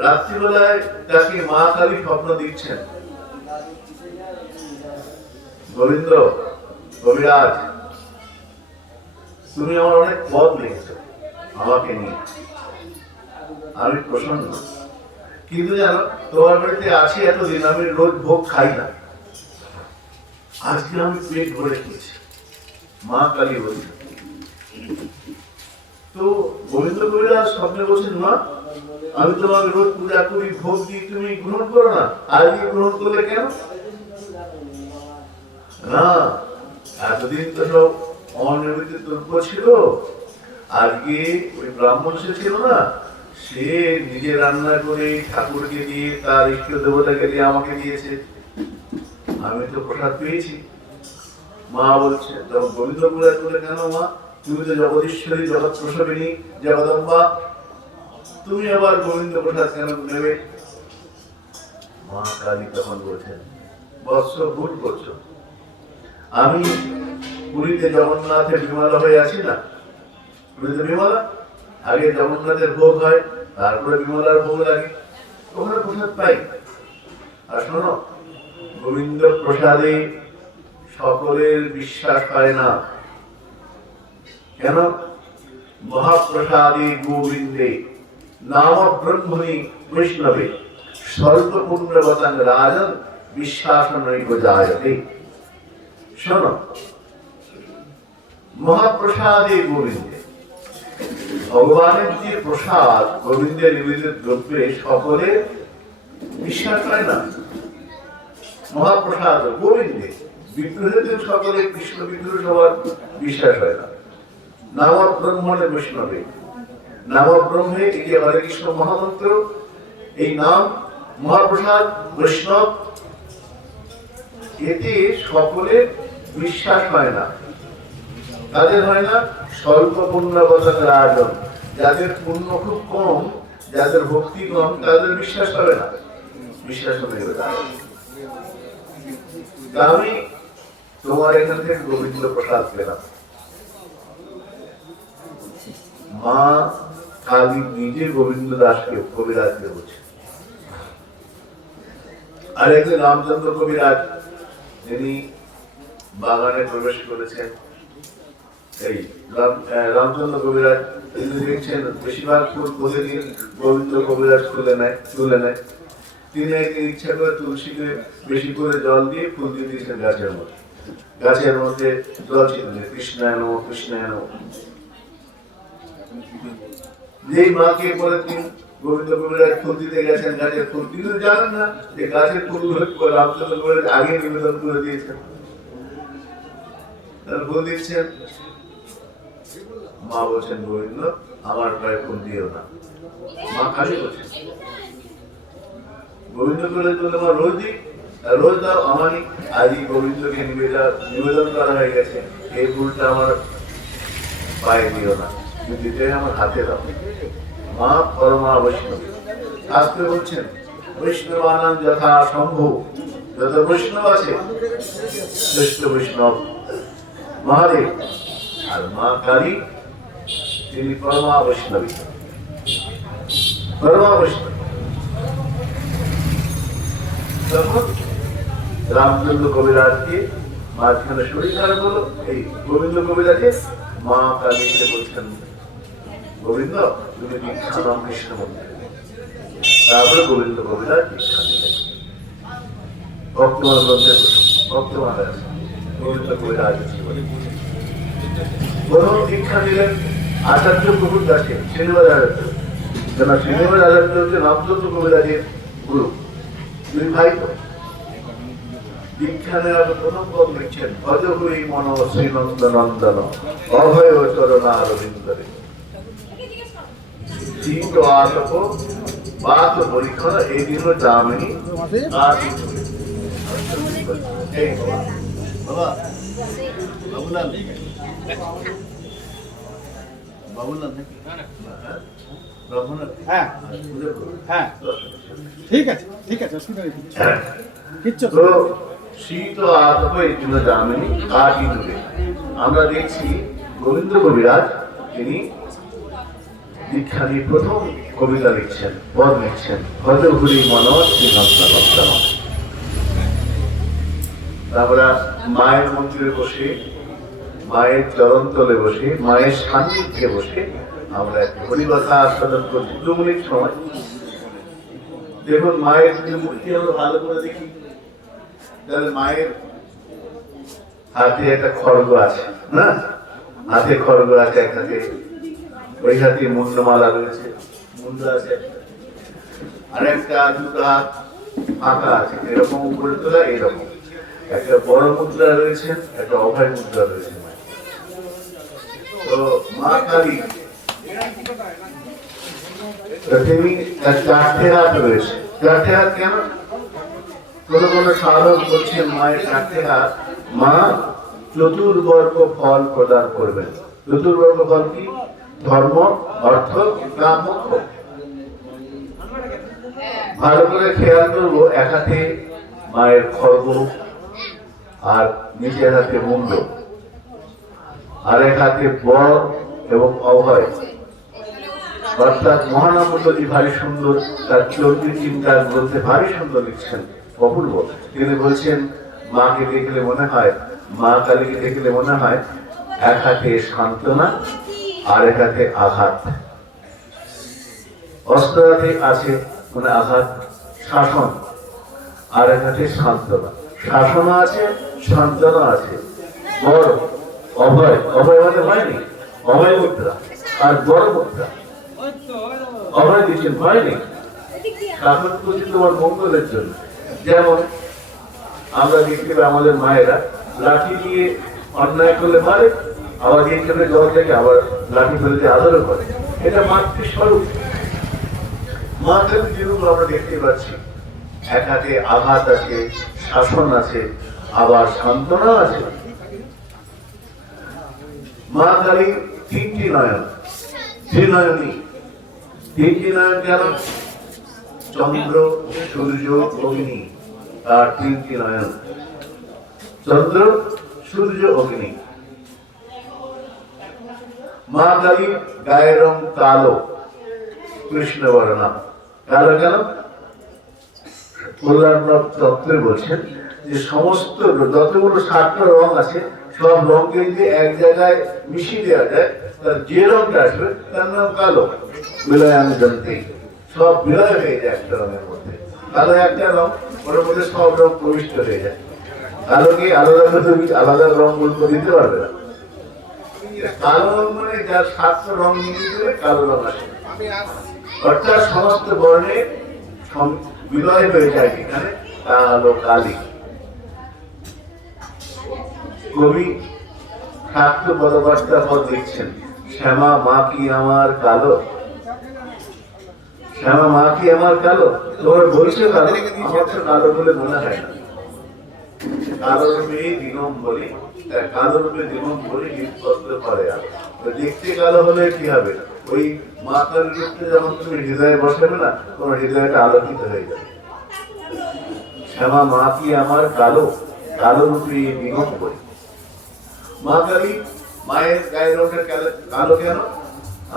রাত্রিবেলায় তাকে মা কালী স্বপ্ন দিচ্ছেন, গোবিন্দ কবিরাজ তুমি আমার অনেক পদ লিখেছ আমাকে নিয়ে, আমি প্রসন্ন, কিন্তু জানো তোমার বাড়িতে আছি এতদিন আমি রোজ ভোগ খাই না, আজকে আমি পেট ভরে খেয়েছি, মা কালী বলছে। তো গোবিন্দ কবিরাজ স্বপ্নে বলছেন মা আমি তোমাকে রোজ পূজা করি, ভোগ দিই, তুমি গ্রহণ করো না, আজকে গ্রহণ করলে কেন? না এতদিন তো সব অনিয়মিত দ্রব্য ছিল, আজকে ওই ব্রাহ্মণ সে ছিল না, সে নিজে রান্না করে ঠাকুরকে দিয়ে তার ইষ্ট দেবতাকে দিয়ে আমাকে দিয়েছে, আমি তো প্রসাদ পেয়েছি। মা বলছে তখন গোবিন্দ প্রসাদ বলে, কেন মা, তুমি তো জগদীশ্বরী, জগৎ প্রসবিনী, জগদম্বা, তুমি আবার গোবিন্দ প্রসাদ কেন নেবে? মা কালী তখন বলছেন, বৎস ভুল করছো, আমি পুরীতে জগন্নাথের বিমলা হয়ে আছি না, পুরীতে বিমলা, আগে জগন্নাথের ভোগ হয়, তারপরে বিমলার ভোগ লাগে, ওখানে প্রসাদ পাই। আর শোনো, গোবিন্দ প্রসাদে সকলের বিশ্বাস হয় না। কেন? মহাপ্রসাদে গোবিন্দে নাম ব্রহ্মণি বৈষ্ণবে স্বল্প পুণ্যবতাং রাজন বিশ্বাস নৈব জায়তে। শোনো, মহাপ্রসাদে গোবিন্দে, ভগবানের যে প্রসাদ, গোবিন্দের নিবেদিত দ্রব্যে সকলে বিশ্বাস হয় না। মহাপ্রসাদ গোবিন্দে, বিগ্রহেতে সকলে কৃষ্ণ বিগ্রহ সবার বিশ্বাস হয় না। নাম ব্রহ্মণে বৈষ্ণবে, নাম ব্রহ্মে এই যে হরে কৃষ্ণ মহামন্ত্র, এই নাম মহাপ্রসাদ বৈষ্ণব, এতে সকলের বিশ্বাস হয় না। তাদের হয় না স্বল্প পুণ্যবতাং রাজন, যাদের পুণ্য খুব কম, যাদের ভক্তি কম, তাদের বিশ্বাস হবে না, বিশ্বাস হবে না। আমি তোমার এখান থেকে গোবিন্দ প্রসাদ পেলাম। মা কালী নিজে গোবিন্দ দাসকে, কবিরাজকে বলছে। আর একজন রামচন্দ্র কবিরাজ, যিনি বাগানে প্রবেশ করেছেন, এই রামচন্দ্র কবিরাজ, তিনি দেখছেন বেশিরভাগ ফুল প্রতিদিন গোবিন্দ কবিরাজ তুলে নেয়। তিনি একদিন ইচ্ছা করে তুলসীকে বেশি করে জল দিয়ে ফুল দিয়ে দিয়েছেন গাছের মধ্যে জল ছিলেন, কৃষ্ণায়ন কৃষ্ণায়ন। যেই মাকে বলে তিনি গোবিন্দ কবিরাজ ফুল দিতে গেছেন গাছের ফুল, তিনি জানেন না যে গাছের ফুল রামচন্দ্র কবিরাজ আগে নিবেদন করে দিয়েছেন, ফুল দিচ্ছেন। মা বলছেন, গোবিন্দ আমার প্রায় ফুল দিও না। মা খালি বলছেন, গোবিন্দ কবিরাজ বলে, মা রোজ দিই, রোজ দাও, আমারই আজই গোবিন্দকে নিবেদন করা হয়ে গেছে, এই ফুলটা আমার পায়ে দিও না, দিতে আমার হাতে দাও। মা পরমা বৈষ্ণব, শাস্ত্রে বলছেন বৈষ্ণবানাং যথা সম্ভব, যত বৈষ্ণব আছে শ্রেষ্ঠ বৈষ্ণব মহাদেব। আর মা কালী, তিনি পরমা বৈষ্ণবী, পরমা বৈষ্ণব। তখন রামচন্দ্র কবিরাজকে মাঝখানে শরীর খারাপ হলো, এই গোবিন্দ কবিরাজকে মা কালীকে বলছেন, গোবিন্দ তুমি দীক্ষা নাম কৃষ্ণ মন্দিরে। তারপরে গোবিন্দ কবিরাজ দীক্ষা নিলেন। ভক্তমাল গ্রন্থের ভক্তমাল আছে, গোবিন্দ কবিরাজ প্রথম দীক্ষা নিলেন আচার্য প্রভুর কাছে, শ্রীনিবাস আচার্য। কেন শ্রীনিবাস আচার্য হচ্ছে রামচন্দ্র কবিরাজের গুরু, দুই ভাই তো। দীক্ষা নেওয়ার প্রথম পদ লিখছেন, ভজগুরি মন শ্রীনন্দ নন্দন অভয় চরণা রবীন্দ্রে শীত আতপ বাত পরীক্ষা এই দিন দামিনী আর বাবা বাবুলাল বাবুলাল হ্যাঁ হ্যাঁ ঠিক আছে ঠিক আছে, অসুবিধা নেই, কিচ্ছু। তো শীত আতপ এই দিন দামিনী কাটি দূরে। আমরা দেখছি গোবিন্দ কবিরাজ তিনি দীক্ষা নিয়ে প্রথম কবিতা লিখছেন, পদ লিখছেন, ভজঘুরি মনোজ শ্রীনন্দন। তারপরে মায়ের মন্দিরে বসে, মায়ের চরণ তলে বসে, মায়ের সান্নিধ্যে বসে আমরা হরিকথা আস্বাদন করছি 2 মিনিট সময়। দেখুন মায়ের যে মূর্তি আমরা ভালো করে দেখি, তাহলে মায়ের হাতে একটা খড়গ আছে না, হাতে খড়গ আছে এক হাতে, ওই হাতে মুন্ডমালা রয়েছে, মুন্ড আছে, আর একটা দুটো হাত ফাঁকা আছে, এরকম উপরে তোলা, এরকম একটা বড় মুদ্রা রয়েছে, একটা অভয় মুদ্রা রয়েছে। তো মা কালী তিনি তার চারটে হাত রয়েছে। চারটে হাত কেন? কোন সাধক বলছেন মায়ের চারটে হাত মা চতুর্বর্গ ফল প্রদান করবেন। চতুর্বর্গ ফল কি? ধর্ম, অর্থ, কাম, মোক্ষ। ভালো করে খেয়াল করবো, এক হাতে মায়ের খর্গ আর নিচের হাতে মুন্ড, আর এক হাতে বর এবং অভয়। অর্থাৎ মহানন্দজি ভারী সুন্দর, তার চর্বি চিন্তার বলতে ভারী সুন্দর লিখছেন, অপূর্ব। তিনি বলছেন মাকে দেখলে মনে হয়, মা কালীকে দেখলে মনে হয় এক হাতে সান্ত্বনা আর এক হাতে আঘাত। অস্ত্র হাতে আছে মানে আঘাত, শাসন, আর এক হাতে সান্ত্বনা। শাসন আছে, সান্ত্বনা আছে। বড় অভয়, অভয় মানে হয়নি, অভয় মুদ্রা আর বড় মুদ্রা। অভয় দিচ্ছেন ভয় নেই, শাসন করছি তোমার মঙ্গলের জন্য। যেমন আমরা দেখতে পাই আমাদের মায়েরা লাঠি দিয়ে অন্যায় করলে মারে, আবার দিয়ে চলে জল থেকে আবার লাঠি ফেলতে আদরও করে। এটা মাতৃস্বরূপ। মা কালী যেরূপ আমরা দেখতে পাচ্ছি, এক হাতে আঘাত আছে, শাসন আছে, আবার সান্ত্বনা আছে। মা কালী তিনটি নয়ন, ত্রিনয়নী। তিনটি নয়ন কেন? চন্দ্র, সূর্য, অগ্নি, আর তিনটি নয়ন। চন্দ্র, সূর্য, অগ্নি। মা কালী গায়ের রং কালো, কৃষ্ণ বর্ণা। কালো কেন? কল্যাণনাথ তত্ত্বে বলছেন যে সমস্ত যতগুলো 7টা রং আছে, সব রঙকে যদি এক জায়গায় মিশিয়ে দেওয়া যায়, তার যে রংটা আসবে তার নাম কালো। বিলয়ান জানতে সব বিলয় হয়ে যায় একটা রঙের মধ্যে। কালো একটা রং, ওর মধ্যে সব রং প্রবিষ্ট হয়ে যায়। কালোকে আলাদা করে আলাদা রং বলতে দিতে পারবে না। কালো রং মানে যার 7টা রং মিলিয়ে দিলে কালো রং আসে। অর্থাৎ সমস্ত বর্ণে বিলয় হয়ে যায় এখানে, তা হলো কালী। কবি শাক্ত পদবার্তা পদ লিখছেন, শ্যামা মা কি আমার কালো, শ্যামা মা কি আমার কালো। তোমার বলছে কালো, আমার তো কালো বলে মনে হয় না। কালো রূপে দিনম বলি, কালো রূপে দিনম বলি হিতপত্র করে। দেখতে কালো হলে কি হবে? ওই মা কালীর রূপে যখন তুমি হৃদয়ে বসাবে না, তোমার হৃদয়টা আলোকিত হয়ে যাবে। শ্যামা মা কি আমার কালো, কালো রূপে দিনম বলি। মা কালী মায়ের গায়ের রঙের কালো কেন?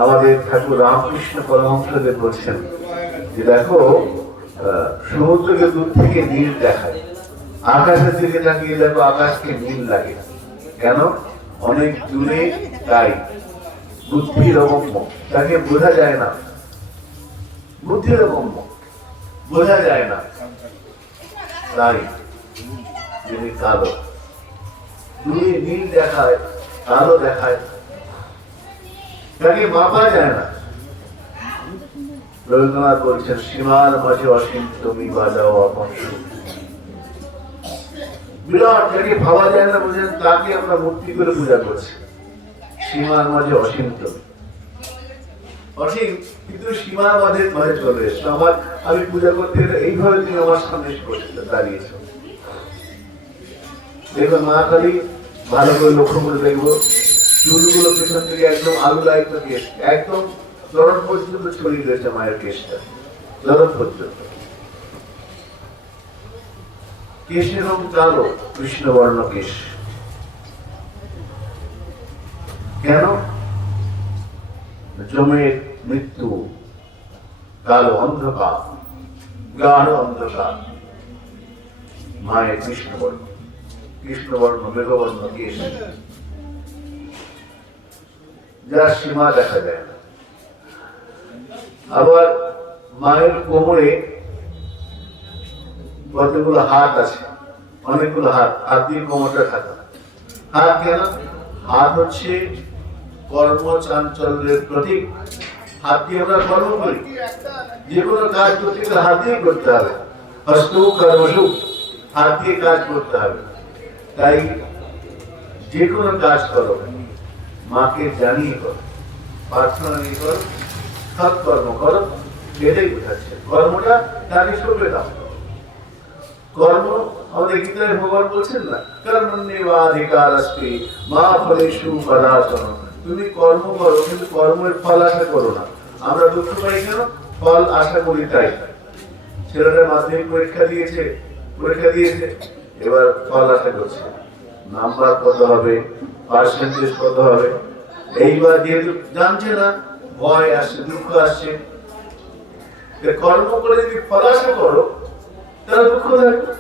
আমাদের ঠাকুর রামকৃষ্ণ পরমহংসদেব বলছেন যে দেখো, সমুদ্রকে দূর থেকে নীল দেখায়, আকাশের দিকে তাকিয়ে দেখো আকাশকে নীল লাগে। কেন? অনেক দূরে, তাই বুদ্ধির অগম্য, তাকে বোঝা যায় না। বুদ্ধির অগম্য, বোঝা যায় না, তাই যিনি কালো। দূরে নীল দেখায়, কালো দেখায়, তাকে মাপা যায় না। রবীন্দ্রনাথ বলছেন, সীমার মাঝে অসীম তুমি বাজাও আপন সুর। বিরাট, যাকে ভাবা যায় না বুঝেন, তাকে আমরা মূর্তি করে পূজা করছি। সীমার মাঝে অসীম তুমি, অসীম কিন্তু সীমার মাঝে মাঝে চলে এসছো। আমি পূজা করতে গেলে এইভাবে তুমি আমার সামনে দাঁড়িয়েছ। দেখুন মা কালী ভালো করে লক্ষ্য করে দেখবো, চুলগুলো পেছন থেকে একদম আলু লাইট কেস, একদম চরণ পর্যন্ত ছড়িয়ে রয়েছে মায়ের কেশটা, চরণ পর্যন্ত। কেশের রং কালো, কৃষ্ণবর্ণ কেশ। কেন? জমের মৃত্যু, কালো অন্ধকার, গাঢ় অন্ধকার। মায়ের কৃষ্ণবর্ণ, কৃষ্ণবর্ণ মেঘবর্ণ কেশ, যার সীমা দেখা যায় না। আবার মায়ের কোমরে কতগুলো হাত আছে, অনেকগুলো হাত, হাত দিয়ে কোমরটা ঢাকা। হাত কেন? হাত হচ্ছে কর্ম চাঞ্চল্যের প্রতীক। হাত দিয়ে আমরা কর্ম করি, যে কোনো কাজ করতে গেলে হাত দিয়ে করতে হবে। হস্তু কর্মসু, হাত দিয়ে কাজ করতে হবে। তাই যে কোনো কাজ করো, মাকে জানিয়ে করো, প্রার্থনা নিয়ে করো, সৎকর্ম করো, এটাই বোঝাচ্ছে। কর্মটা তাকে সঁপে দাও। কর্ম আমাদের গীতায় ভগবান বলছেন না, কর্মণ্যেবাধিকার আসতে মা ফলেষু কদাচন। তুমি কর্ম করো, কিন্তু কর্মের ফল আশা করো না। আমরা দুঃখ পাই কেন? ফল আশা করি তাই। ছেলেটা মাধ্যমিক পরীক্ষা দিয়েছে, এবার ফল আশা করছে, নাম্বার কত হবে, পার্সেন্টেজ কত হবে। এইবার যেহেতু জানছে না, ভয় আসছে, দুঃখ আসছে। কর্ম করে যদি ফল আশা করো, তাহলে দুঃখ থাকবে।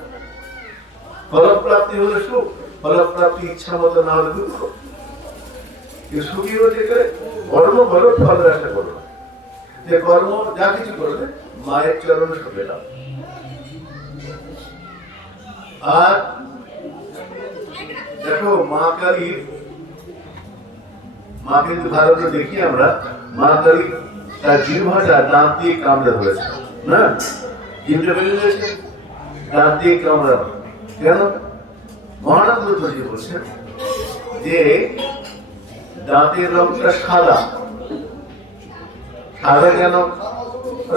ফলপ্রাপ্তি হলে সুখ, ফলপ্রাপ্তি ইচ্ছা মতো না হলে দুঃখ। সুখী হতে গেলে কর্ম করো, ফলের আশা করো। যে কর্ম যা কিছু করবে মায়ের চরণ সঁপে দাও। আর দেখো মা কালী, মা কিন্তু ভারতে দেখি আমরা, মা কালী তার জিহ্বাটা দাঁত দিয়ে কামড়ে ধরেছে না, জিভটা বেরিয়ে গেছে, দাঁত দিয়ে কামড়া। কেন? মহানন্দ জি বলছেন যে দাঁতের রংটা সাদা। সাদা কেন?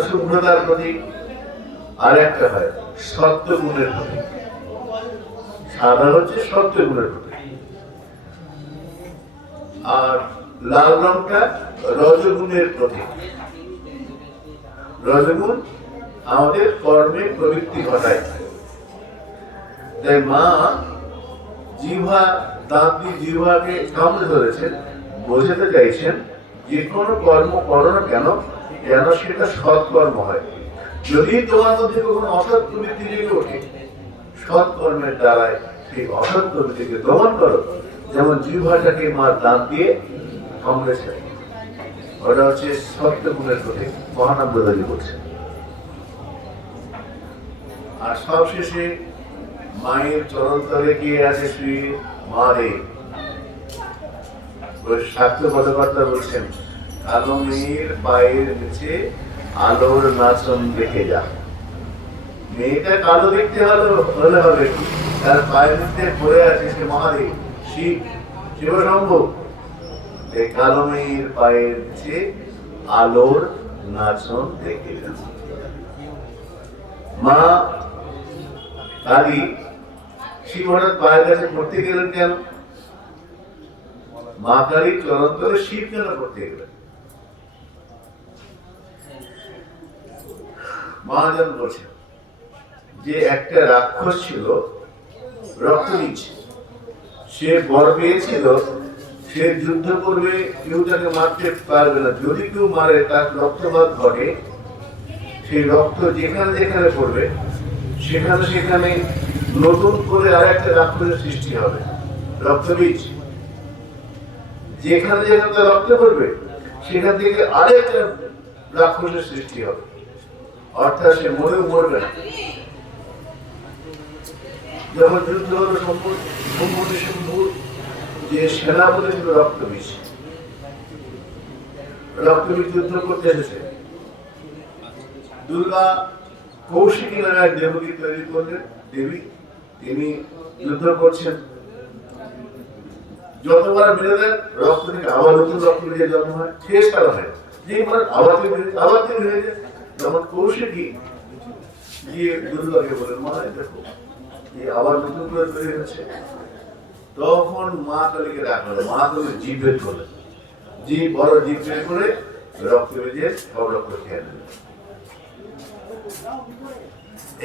শুভ্রতার প্রতীক। আর একটা হয় সত্য গুণের প্রতীক। সাদা হচ্ছে সত্য গুণের প্রতীক। আর লাল রংটা রজগুণের প্রতীক। রজগুণ আমাদের কর্মে প্রবৃত্তি ঘটায়। তাই মা জিহ্বা, দাঁত দিয়ে জিহ্বাকে কামড়ে ধরেছেন, বোঝাতে চাইছেন যে কোনো কর্ম করো না কেন, যেন সেটা সৎকর্ম হয়। যদি তোমার মধ্যে কোনো অসৎ প্রবৃত্তি জেগে ওঠে, সৎ কর্মের দ্বারায় সেই অসৎ প্রবৃত্তিকে দমন করো। যেমন জিহ্বাটাকে মা দাঁত দিয়ে কামড়েছে, ওটা হচ্ছে সত্য গুণের প্রতীক। মহানন্দজি বলছেন। আর সবশেষে মায়ের চরণ তলে গিয়ে আছে শ্রী মা রে। শাক্ত পদকর্তা বলছেন, কালো মেয়ের পায়ের নিচে আলোর নাচন দেখে যা। মেয়েটা কালো দেখতে হলে হবে, তার পায়ের নিচে পড়ে আছে সে মহাদেব, শিব, শিবশম্ভু। এই কালো মেয়ের পায়ের নিচে আলোর নাচন দেখে যা। মা কালী শিব হঠাৎ পায়ের কাছে পড়তে গেলেন কেন? মা কালীর চরণ তলে শিব কেন পড়তে গেলেন? মহাজন বলছেন যে একটা রাক্ষস ছিল রক্তবীজ, সে বর পেয়েছিল, সে যুদ্ধ করবে, কেউ তাকে মারতে পারবে না। যদি কেউ মারে তার রক্তপাত ঘটে, সেই রক্ত যেখানে যেখানে পড়বে সেখানে সেখানে নতুন করে আর একটা রাক্ষসের সৃষ্টি হবে। রক্তবীজ যেখানে যেখানে তার রক্ত পড়বে সেখান থেকে আরেকটা রাক্ষসের সৃষ্টি হবে, অর্থাৎ সে মরেও মরবে না। যখন যুদ্ধ হলো শম্ভুর যে সেনাপতি ছিল রক্তবীজ, রক্তবীজ যুদ্ধ করতে এসেছে। দুর্গা কৌশিকী নামে এক দেবকী তৈরি করলেন, দেবী, তিনি যুদ্ধ করছেন। যতবার মেরে দেন রক্ত থেকে আবার নতুন রক্ত দিয়ে জন্ম হয়, শেষ কারণ হয় যে আবার তৈরি হয়ে যায়। যখন কৌশিকী গিয়ে দুর্গাকে বলেন, মা দেখো আবার নতুন করে তৈরি হচ্ছে, তখন মা কালীকে ডাকলো। মা কালী জীব বের করলেন, বড় জীব বের করে রক্ত বেরিয়ে সব রক্ত খেয়ে নিলেন।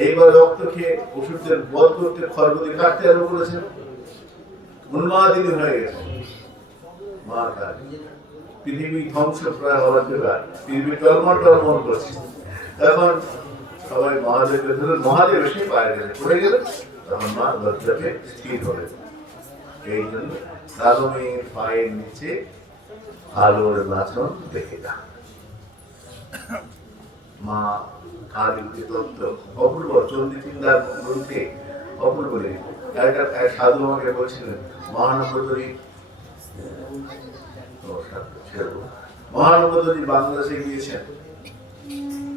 এইবার রক্ত খেয়ে ওষুধের বধ করতে, খড়গতি কাটতে আরম্ভ করেছেন। উন্মাদিনী হয়ে গেছে মা কালী। পৃথিবী ধ্বংস প্রায় হওয়ার জোগাড়, পৃথিবী টলমল করছে। এখন সবাই মহাদেবকে ধরুন, মহাদেব এসে পায়ে গেলে পড়ে গেলেন, তখন মা লজ্জাকে স্থির হলেন। এই জন্য কালো মেয়ের পায়ের নিচে আলোর নাচন দেখে যা। মা কালীর তত্ত্ব অপূর্ব, চন্দ্রচিন্তার গ্রন্থে অপূর্ব। এক সাধু আমাকে বলছিলেন, মহানন্দজি বাংলাদেশে গিয়েছেন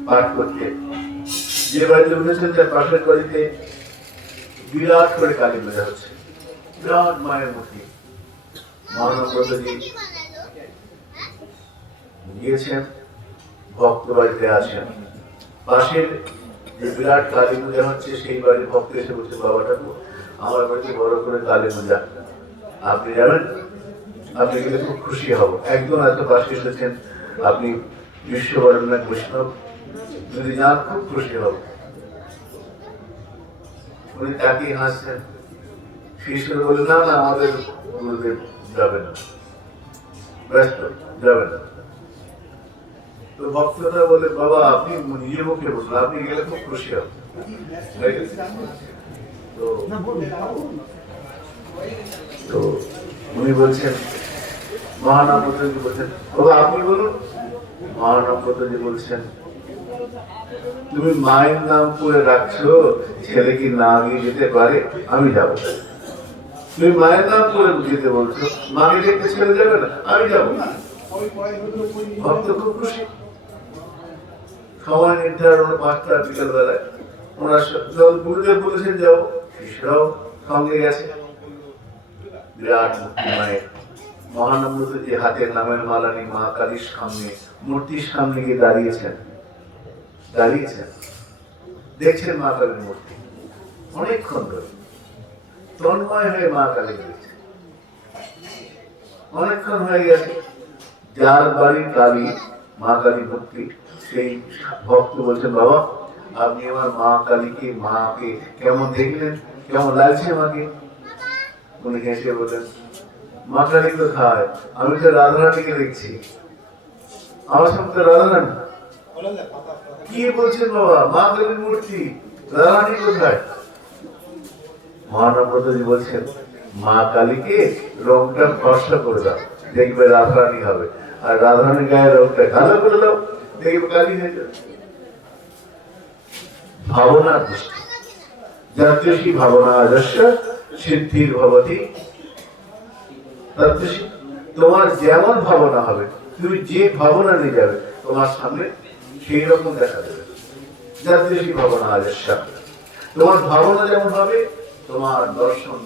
পাঠ করতে। যে বাড়িতে উঠেছেন তার পাশের বাড়িতে বিরাট করে কালী পূজা হচ্ছে, বিরাট মায়ের মূর্তি। মহানন্দজি গিয়েছেন, ভক্ত বাড়িতে আছেন, পাশের যে বিরাট কালী পূজা হচ্ছে সেই বাড়ির ভক্ত এসে বলছে, বাবা ঠাকুর আমার বাড়িতে বড় করে কালী পূজা, আপনি যাবেন? আপনি গেলে খুব খুশি হব। একজন এত পাশে এসেছেন, আপনি বিশ্ববরণ্যের বৈষ্ণব, যদি যান খুব খুশি হব। উনি তাকিয়ে হাসছেন। শিষ্য বলে, না না, আমাদের গুরুদেব যাবে না, ব্যস্ত, যাবে না। তো ভক্তরা বলে, বাবা আপনি নিজের মুখে বলুন, আপনি গেলে খুব খুশি হব। তো তো উনি বলছেন, মহানব্রতজি বলছেন, বাবা আপনি বলুন। মহানব্রতজি বলছেন, তুমি মায়ের নাম করে রাখছো, ছেলে কি না গিয়ে যেতে পারে? আমি যাবো। তুমি মায়ের নাম করে যেতে বলছো, মাকে দেখতে ছেলে যাবে না? আমি যাবো। ভক্ত খুব খুশি। সময় নির্ধারণ 5টা বিকেল বেলায়, ওনারা গুরুদেব বলেছেন যাবো, শিষ্যরাও সঙ্গে গেছে। বিরাট মূর্তি মায়ের। মহানব্রতজি হাতের নামের মালা নিয়ে মা কালীর সামনে, মূর্তির সামনে গিয়ে দাঁড়িয়েছেন। দেখছেন মা কালীর মূর্তি অনেকক্ষণ ধরে, তন্ময় হয়ে মা কালী দেখছেন। অনেকক্ষণ হয়ে গেছে। যার বাড়ির কালী, মা কালী মূর্তি, সেই ভক্ত বলছেন, বাবা আপনি আমার মা কালীকে, মাকে কেমন দেখলেন, কেমন লাগছে মাকে? উনি হেসে বলেন, মা কালী কোথায়? আমি তো রাধারানীকে দেখছি। আমার সঙ্গে রাধারানী? কি বলছেন বাবা, মা কালীর মূর্তি, রাধারানী কোথায়? মহানব্রতজি বলছেন, মা কালীকে রংটা ফর্সা করে দাও, দেখবে রাধারানী হবে, আর রাধারানী গায়ের রংটা কালো করে দাও, দেখবে কালী হয়ে যাবে। ভাবনা দৃষ্টি, যাদৃশী ভাবনা আদর্শ সিদ্ধির ভবতি। তোমার যেমন ভাবনা হবে, তুমি যে ভাবনা নিয়ে যাবে, তোমার সামনে সেই রকম দেখা দেবে। যাদৃশী ভাবনা আদর্শ, তোমার ভাবনা যেমন হবে, তোমার দর্শন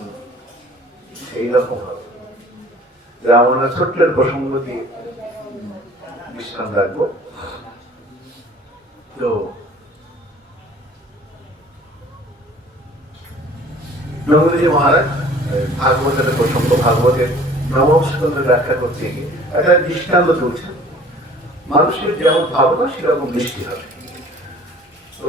সেই রকম হবে। আমরা ছোট্ট প্রসঙ্গ দিয়ে বিশ্রাম রাখবো। তো জগদীশ মহারাজ ভাগবতের প্রসঙ্গ, ভাগবতের নবম স্কন্ধে ব্যাখ্যা করতে গিয়ে একটা দৃষ্টান্ত তুলছেন। মানুষের যেমন ভাবনা সেরকম দৃষ্টি হবে। তো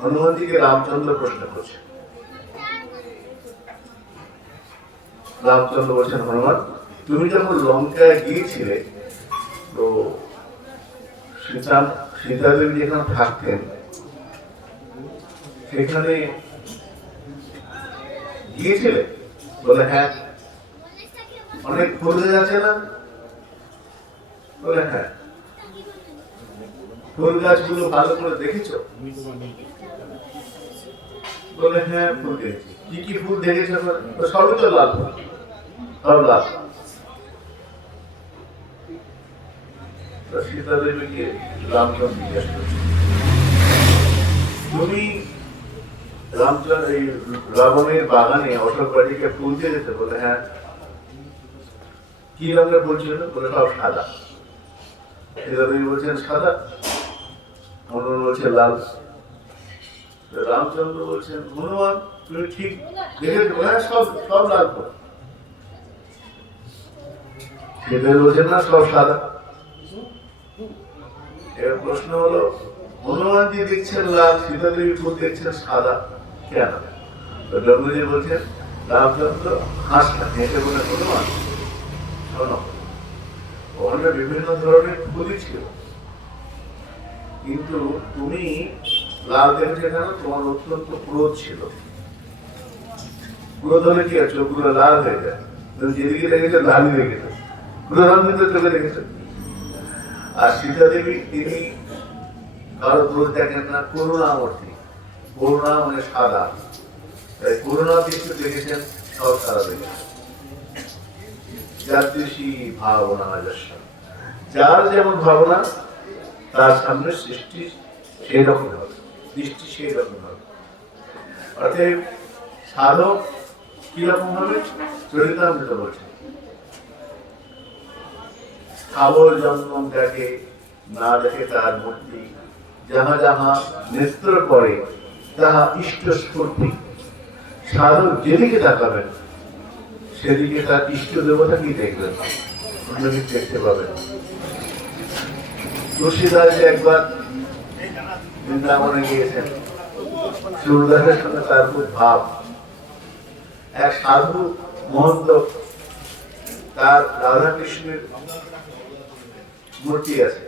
হনুমানজিকে রামচন্দ্র প্রশ্ন করছে। রামচন্দ্র বলছেন, হনুমান তুমি যখন লঙ্কায় গিয়েছিলে, তো সীতাদেবী যেখানে থাকতেন সেখানে গিয়েছিলে? বলে হ্যাঁ। অনেক ফুল গাছ আছে না? বলে হ্যাঁ। ফুল গাছগুলো ভালো করে দেখেছো? বলে হ্যাঁ, ফুল দেখেছি। কি কি ফুল দেখেছো? সবই তো লাল ফুল, সব লাল। সীতাদেবীকে রামচন্দ্র জিজ্ঞেস করছে, তুমি রামচন্দ্র এই রাবণের বাগানে অশোক বাড়িকে ফুল দিয়ে যেতে? বলে হ্যাঁ। কি রঙের ফুল ছিল? বলে সব সাদা। সীতাদেবী বলছেন সাদা, হনুমান বলছে লাল। রামচন্দ্র বলছেন, হনুমান তুমি ঠিক দেখেছো? হ্যাঁ, সব সব লাল ফুল। সীতাদেবী বলছেন না, সব সাদা। এর প্রশ্ন হলো, হনুমানজি দেখছেন লাল, সীতাদেবী ফুল দেখছেন সাদা, কেন? জগদীশ বলছেন, রামচন্দ্র হাসলেন, হেসে বলে, হনুমান শোনো, ওখানে বিভিন্ন ধরনের ফুলই ছিল, কিন্তু তুমি লাল দেখেছো কেন? তোমার অত্যন্ত ক্রোধ ছিল। ক্রোধ হলে কি আছে? চোখগুলো লাল হয়ে যায়। তুমি যেদিকে দেখেছো লালই দেখেছো, ক্রোধান্বিত চোখে দেখেছো। আর সীতাদেবী তিনি কারো দোষ দেখেন না, করুণামূর্তি। করুণা মানে সাদা, তাই করুণা কিছু দেখেছেন, সব সাদা দেখেছেন। যাদৃশী ভাবনা আদর্শ, যার যেমন ভাবনা তার সামনে সৃষ্টি সেই রকম হবে, দৃষ্টি সেই রকম হবে। অর্থাৎ সাধক কিরকম ভাবে চরিতামৃত বলছে, স্থাবর জঙ্গম যাকে না দেখে তার মূর্তি, যাহা যাহা নেত্র করে তাহা ইষ্ট স্ফূর্তি। সাধক যেদিকে তাকাবেন সেদিকে তার ইষ্ট দেবতাকেই দেখবেন, অন্য কিছু দেখতে পাবেন। তুলসীদাস একবার বৃন্দাবনে গিয়েছেন, সুরদাসের সঙ্গে তার খুব ভাব। এক সাধু মহন্ত, তার রাধা কৃষ্ণের মূর্তি আছে,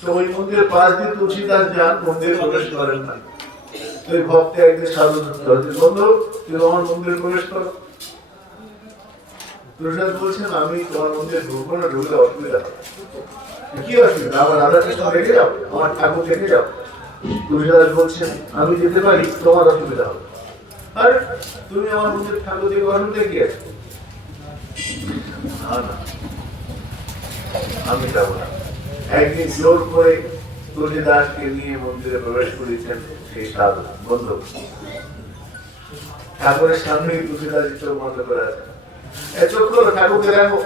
তো ওই মন্দিরের পাশ দিয়ে তুলসীদাস যান, মন্দিরে প্রবেশ করেন না। তুই ভক্ত একদিন সাধু বন্ধু, তুই আমার মন্দিরে প্রবেশ করো। তুলসীদাস বলছেন, আমি তোমার মন্দিরে ঢুকবো না, ঢুকলে অসুবিধা হবে। কি অসুবিধা? আমার রাধা কৃষ্ণ দেখে যাও, আমার ঠাকুর দেখে যাও। তুলসীদাস বলছেন, আমি যেতে পারি, তোমার অসুবিধা হবে। আরে তুমি আমার মন্দিরে ঠাকুর দেখে অসুবিধা কি আছে? না, আমি যাবো না। একদিন জোর করে তুলসীদাসকে নিয়ে মন্দিরে প্রবেশ করেছেন সেই সাধু বন্ধু। ঠাকুরের সামনে তুলসীদাস চোখ বন্ধ করে আছে, চোখ করো, ঠাকুরকে দেখো।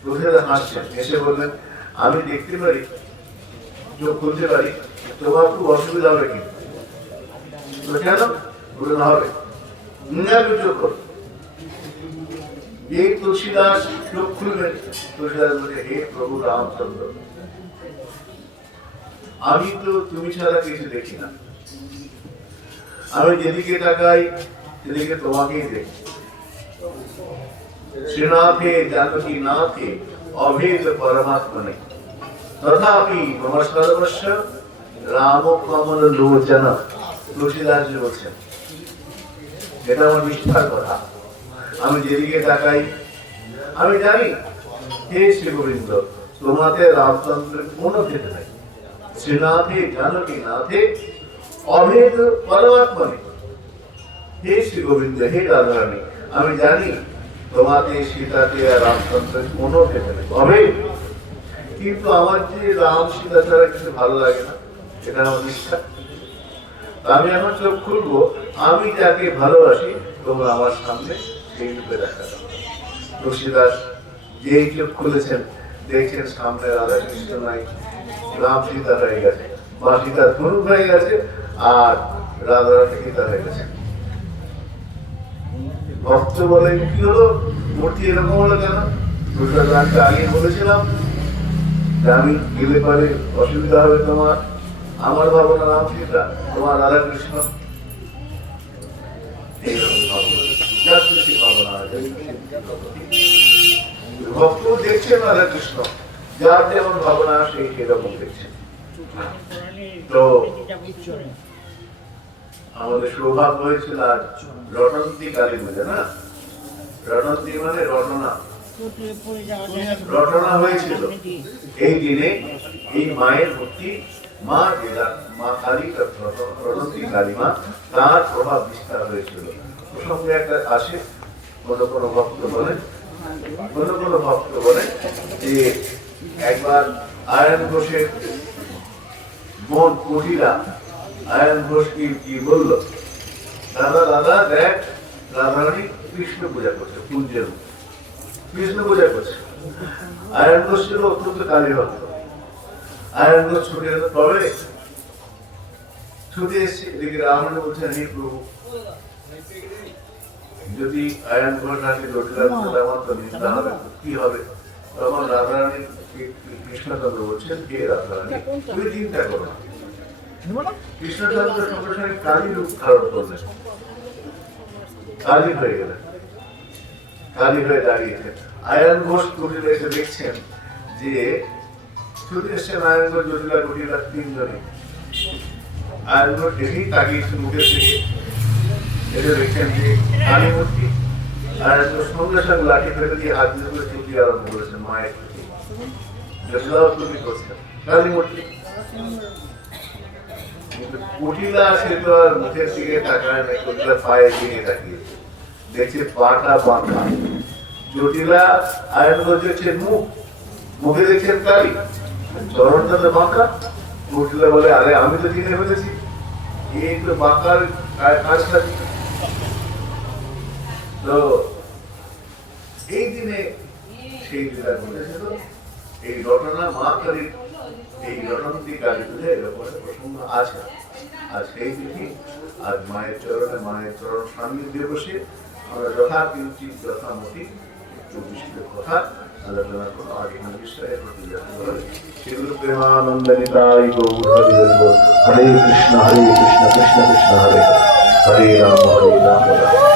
তুলসীদাস হাসছেন, এসে বললেন, আমি দেখতে পারি, চোখ খুলতে পারি, তোমার খুব অসুবিধা হবে কিন্তু। কেন? বলে না হবে, চোখ করো। এই তুলসীদাস চোখ খুলবেন, তুলসীদাস বলে, হে প্রভু রামচন্দ্র, আমি তো তুমি ছাড়া কিছু দেখি না, আমি যেদিকে তাকাই সেদিকে তোমাকেই দেখি। শ্রীনাথে জানকী নাথে অভেদ পরমাত্মনে তথাপি মম সর্বস্ব রাম কমল লোচন। তুলসীদাস বলছেন, এটা আমার নিষ্ঠার কথা। আমি যেদিকে তাকাই আমি জানি, হে শ্রী গোবিন্দ, তোমাতে রামচন্দ্রের কোনো ভেদ নাই। শ্রীনাথে জানকী নাথে অভেদ পরমাত্মনে। হে শ্রী গোবিন্দ, হে রাধারানী, আমি জানি তোমাতে সীতাতে আর রামচন্দ্রের কোনো ভেদ নেই, অভেদ। কিন্তু আমার যে রাম সীতা ছাড়া কিছু ভালো লাগে না, এটা আমার নিষ্ঠা। আমি এখন চোখ খুলবো, আমি যাকে ভালোবাসি তোমরা আমার সামনে সেই রূপে দেখা দাও। তুলসীদাস যেই চোখ খুলেছেন, দেখছেন সামনে রাধা কৃষ্ণ নাই, রাম সীতা হয়ে গেছে, মা সীতা ধনুক হয়ে গেছে, আর রাধা সীতা হয়ে গেছে। ভক্ত বলে, কি হলো, মূর্তি এরকম হলো কেন? তুলসীদাসকে আগে বলেছিলাম যে আমি গেলে পরে অসুবিধা হবে তোমার, আমার ভাবনা রাম সীতা, তোমার রাধা কৃষ্ণ। এইরকম ভাবনা, যার খুশি ভাবনা, ভক্ত দেখছেন রাধা কৃষ্ণ, যার যেমন ভাবনা সেই সেরকম দেখছেন। তো আমাদের সৌভাগ্য হয়েছিল আজ রটন্তী কালী পূজা, না? রটন্তী মানে রটনা, রটনা হয়েছিল এই দিনে। এই মায়ের মূর্তি, মা মা কালী, রটন্তী কালী মা, তার প্রভাব বিস্তার হয়েছিল। প্রসঙ্গে একটা আসে, কোন ভক্ত বলে যে একবার আয়ন ঘোষের বোন কুটিরা আয়ন ঘোষ কি বলল, দাদা দেখ, রাধারানী কৃষ্ণ পূজা করছে, পূজ্যের কৃষ্ণ পূজা করছে। আয়ন ঘোষ ছিল অত্যন্ত কালী ভক্ত। আয়ন ঘোষ ছুটে এলো, তবে ছুটে এসছে, এদিকে রাবণ বলছেন, হে প্রভু, যদি আয়ন ঘোষ নাকি জটিলার মাত্র নিন্দা হবে, কি হবে? তখন রাধারানী কৃষ্ণচন্দ্র বলছেন, হে রাধারানী, তুমি চিন্তা করো না। কৃষ্ণচন্দ্র সঙ্গে সঙ্গে কালী রূপ ধারণ করলেন, কালী হয়ে গেলেন, কালী হয়ে দাঁড়িয়েছেন। আয়ন ঘোষ কুটিরে এসে দেখছেন যে ছুটে এসছেন আয়ন ঘোষ, জটিলা, কুটিলা, তিনজনে। আয়ন ঘোষ দেখেই তাকিয়েছে মুখের দিকে, এসে দেখছেন যে কালী মূর্তি। আয়ন ঘোষ সঙ্গে সঙ্গে লাঠি ফেলে দিয়ে হাত দিয়ে স্তুতি আরম্ভ করেছেন, মায়ের স্তুতি, জটিলাও স্তুতি করছেন, কালী মূর্তি। কুটিলা সে তো আর মুখের দিকে তাকায় নাই, কুটিলা পায়ের দিকে তাকিয়েছে, দেখছে পাটা বাঁকা। জটিলা আয়ন ঘোষ দেখছেন মুখ, মুখে দেখছেন কালী, চরণটা তো বাঁকা। কুটিলা বলে, আরে আমি তো চিনে ফেলেছি, এই তো বাঁকার কাজটা তো এই দিনে সেই দিদা বলেছিল এই ঘটনা মা কালীর এই রটন্তি কালী পুজো এরকম একটা প্রসঙ্গ আছে। আজ সেই দিনই আজ মায়ের চরণে মায়ের চরণ সান্নিধ্যে বসে আমরা যথাকিঞ্চিত যথামতি একটু বিশেষ কথা আলোচনা করো। আর এখানে বিষয়ের প্রতি সেগুলো প্রেমানন্দনিতাই গৌর হরি হরি বল। হরে কৃষ্ণ কৃষ্ণ কৃষ্ণ হরে হরে রাম রাম